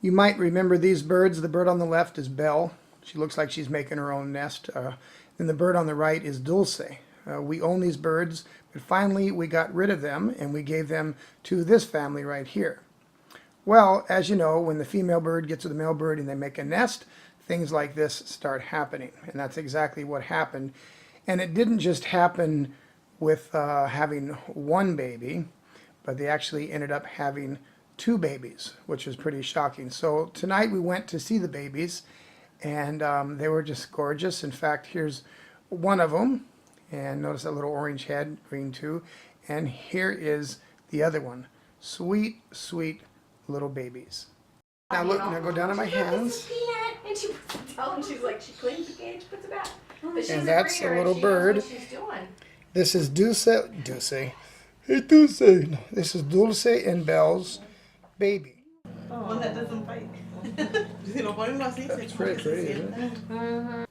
You might remember these birds. The bird on the left is Belle. She looks like she's making her own nest. And the bird on the right is Dulce. We own these birds, but finally we got rid of them and we gave them to this family right here. Well, as you know, when the female bird gets with the male bird and they make a nest, things like this start happening. And that's exactly what happened. And it didn't just happen with having one baby, but they actually ended up having two babies, which was pretty shocking. So tonight we went to see the babies, and they were just gorgeous. In fact, here's one of them, and notice that little orange head, green too. And here is the other one. Sweet, sweet little babies. Now look, now go down on my hands. And she puts it down. She's like, she cleans the cage, puts it back. And that's a little bird. She's doing. This is Dulce. Hey Dulce. No, this is Dulce and Belle's baby. One that doesn't bite. Si lo ponen así, That's pretty pretty, isn't it?